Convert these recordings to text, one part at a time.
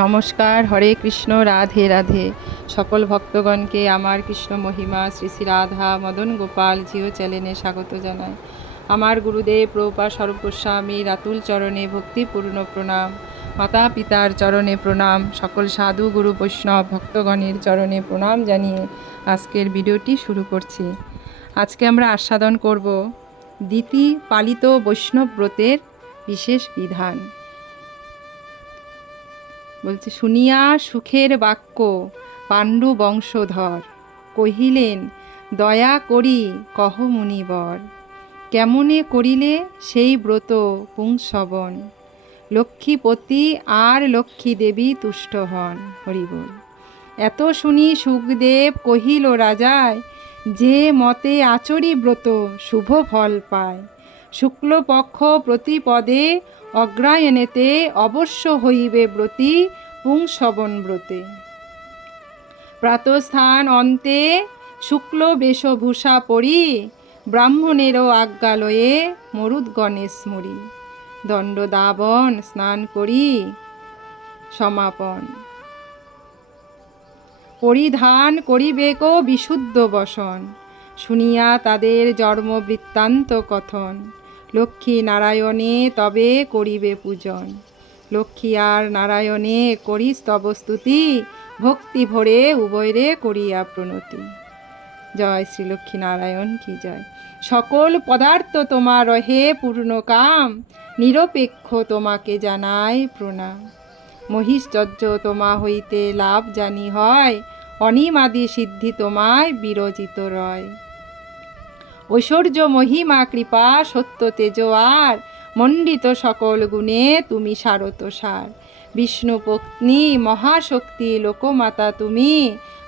নমস্কার, হরে কৃষ্ণ, রাধে রাধে। সকল ভক্তগণকে আমার কৃষ্ণ মহিমা শ্রী শ্রী রাধা মদন গোপাল জিও চ্যানেলে স্বাগত জানাই। আমার গুরুদেব প্রভুপাদ স্বরূপ গোস্বামী রাতুল চরণে ভক্তিপূর্ণ প্রণাম, মাতা পিতার চরণে প্রণাম, সকল সাধু গুরু বৈষ্ণব ভক্তগণের চরণে প্রণাম জানিয়ে আজকের ভিডিওটি শুরু করছি। আজকে আমরা আস্বাদন করব দ্বিতীয় পালিত বৈষ্ণব ব্রতের বিশেষ বিধান। বলছে, শুনিয়া সুখের বাক্য পাণ্ডু বংশধর, কহিলেন দয়া করি কহ মুনিবর, কেমনে করিলে সেই ব্রত পুংসবন, লক্ষ্মীপতি আর লক্ষ্মী দেবী তুষ্ট হন। হরিবল। এত শুনি সুখদেব কহিল রাজায়, যে মতে আচরি ব্রত শুভ ফল পায়, শুক্লপক্ষ প্রতিপদে অগ্রায়ণেতে অবশ্য হইবে ব্রতী পুংসবন ব্রতে। প্রাতস্থান অন্তে শুক্ল বেশভূষা পরি, ব্রাহ্মণেরও আজ্ঞালয়ে মরুদ্গণে স্মরি, দণ্ড দাবন স্নান করি সমাপন, পরিধান করিবেক বিশুদ্ধ বসন, শুনিয়া তাদের জন্ম বৃত্তান্ত কথন, লক্ষ্মী নারায়ণে তবে করিবে পূজন, লক্ষ্মী আর নারায়ণে করি স্তব স্তুতি, ভক্তি ভরে উভয়রে করিয়া প্রণতি। জয় শ্রী লক্ষ্মী নারায়ণ কি জয়। সকল পদার্থ তোমার রহে পূর্ণ কাম, নিরপেক্ষ তোমাকে জানায় প্রণাম, মহিষযজ্ঞ তোমা হইতে লাভ জানি হয়, অনিমাদি সিদ্ধি তোমায় বিরজিত রয়, ঐশ্বর্য মহিমা কৃপা সত্য তেজ আর, মণ্ডিত সকল গুণে তুমি সারত সার, বিষ্ণু পত্নী মহাশক্তি লোকমাতা তুমি,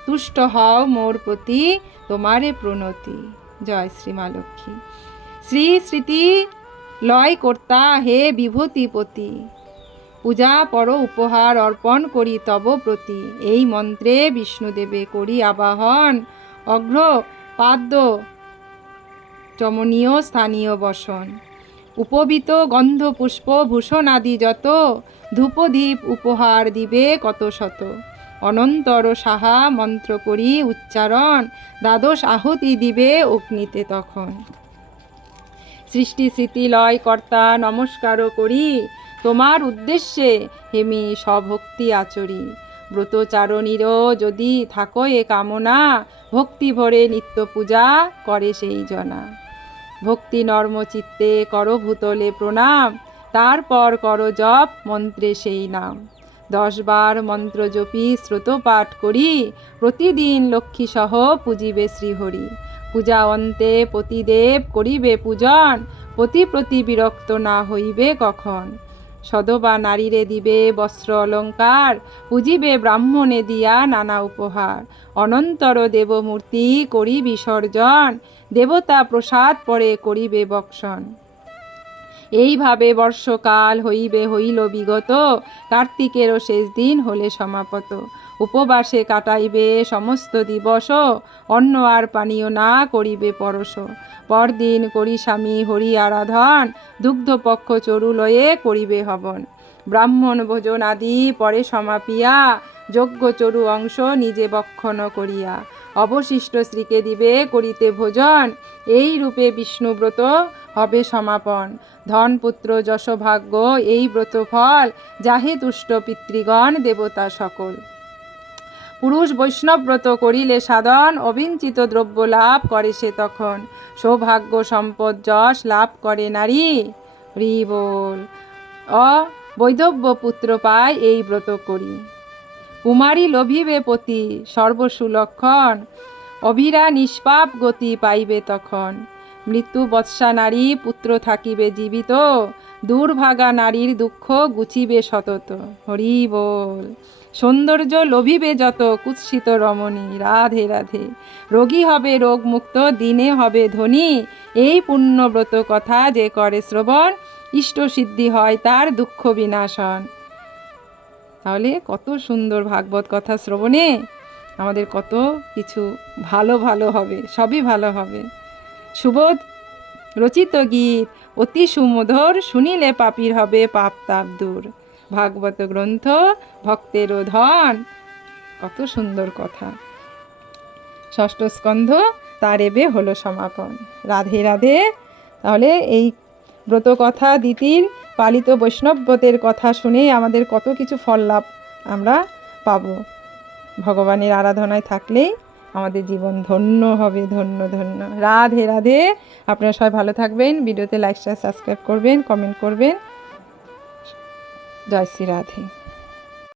তুষ্ট হও মোর প্রতি তোমারে প্রণতি। জয় শ্রী মা লক্ষ্মী। শ্রী স্মৃতি লয় কর্তা হে বিভূতিপতি, পূজা পর উপহার অর্পণ করি তব প্রতি, এই মন্ত্রে বিষ্ণুদেবে করি আবাহন, অগ্র পাদ্য চমনীয় স্থানীয় বসন, উপবিত গন্ধ পুষ্প ভূষণ আদি যত, ধূপদীপ উপহার দিবে কত শত, অনন্তর সাহা মন্ত্র করি উচ্চারণ, দ্বাদশ আহুতি দিবে অগ্নিতে তখন। সৃষ্টি স্মৃতি লয় কর্তা নমস্কার করি, তোমার উদ্দেশ্যে হেমি স্বভক্তি আচরি, ব্রতচারণীরও যদি থাকো এ কামনা, ভক্তি ভরে নিত্য পূজা করে সেই জনা, ভক্তি নর্ম চিত্তে করো ভূতলে প্রণাম, তারপর করো জপ মন্ত্রে সেই নাম, 10 বার মন্ত্র জপি শ্রুত পাঠ করি, প্রতিদিন লক্ষ্মী সহ পূজিবে শ্রীহরি, পূজা অন্তে পতিদেব করিবে পূজন, প্রতি বিরক্ত না হইবে কখন, সদবা নারীরে দিবে বস্ত্র অলঙ্কার, পূজিবে ব্রাহ্মণে দিয়া নানা উপহার, অনন্তর দেবমূর্তি করি বিসর্জন, দেবতা প্রসাদ পরে করিবে বক্ষণ। এইভাবে বর্ষকাল হইল বিগত, কার্তিকেরও শেষ দিন হলে সমাপত, উপবাসে কাটাইবে সমস্ত দিবস, অন্ন আর পানীয় না করিবে পরশ, পরদিন করি স্বামী হরি আরাধন, দুগ্ধপক্ষ চরুলয়ে করিবে হবন, ব্রাহ্মণ ভোজন আদি পরে সমাপিয়া, যজ্ঞ চরু অংশ নিজে বক্ষণ করিয়া, অবশিষ্ট স্ত্রীকে দিবে করিতে ভোজন, এই রূপে বিষ্ণুব্রত হবে সমাপন, ধন পুত্র যশ ভাগ্য এই ব্রত ফল, যাহে তুষ্ট পিতৃগণ দেবতা সকল, পুরুষ বৈষ্ণব ব্রত করিলে সাধন, অবিঞ্চিত দ্রব্য লাভ করে সে তখন, সৌভাগ্য সম্পদ যশ লাভ করে নারী, হরি বল, অবৈধব্য পুত্র পায় এই ব্রত করি, কুমারী লোভিবে পতি সর্বসুলক্ষণ, অভিরা নিষ্পাপ গতি পাইবে তখন, মৃত্যু বৎসা নারী পুত্র থাকিবে জীবিত, দুর্ভাগা নারীর দুঃখ গুছিবে সতত। হরি বল। সৌন্দর্য লোভিবে যত কুৎসিত রমণী, রাধে রাধে, রোগী হবে রোগমুক্ত দিনে হবে ধনী, এই পুণ্যব্রত কথা যে করে শ্রবণ, ইষ্ট সিদ্ধি হয় তার দুঃখ বিনাশন। তাহলে কত সুন্দর ভাগবত কথা শ্রবণে আমাদের কত কিছু ভালো হবে, সবই ভালো হবে। সুবোধ রচিত গীত অতি সুমধুর, শুনিলে পাপীর হবে পাপ তাপ দূর। ভাগবত গ্রন্থ ভক্তেরও ধন, কত সুন্দর কথা। ষষ্ঠ স্কন্ধ তার এবে হলো সমাপন। রাধে রাধে। তাহলে এই ব্রত কথা দিতির পালিত বৈষ্ণবব্রতের কথা শুনে আমাদের কত কিছু ফল লাভ আমরা পাবো। ভগবানের আরাধনায় থাকলেই আমাদের জীবন ধন্য হবে, ধন্য ধন্য। রাধে রাধে। আপনারা সবাই ভালো থাকবেন, ভিডিওতে লাইক শেয়ার সাবস্ক্রাইব করবেন, কমেন্ট করবেন। জয় শ্রী রাধে।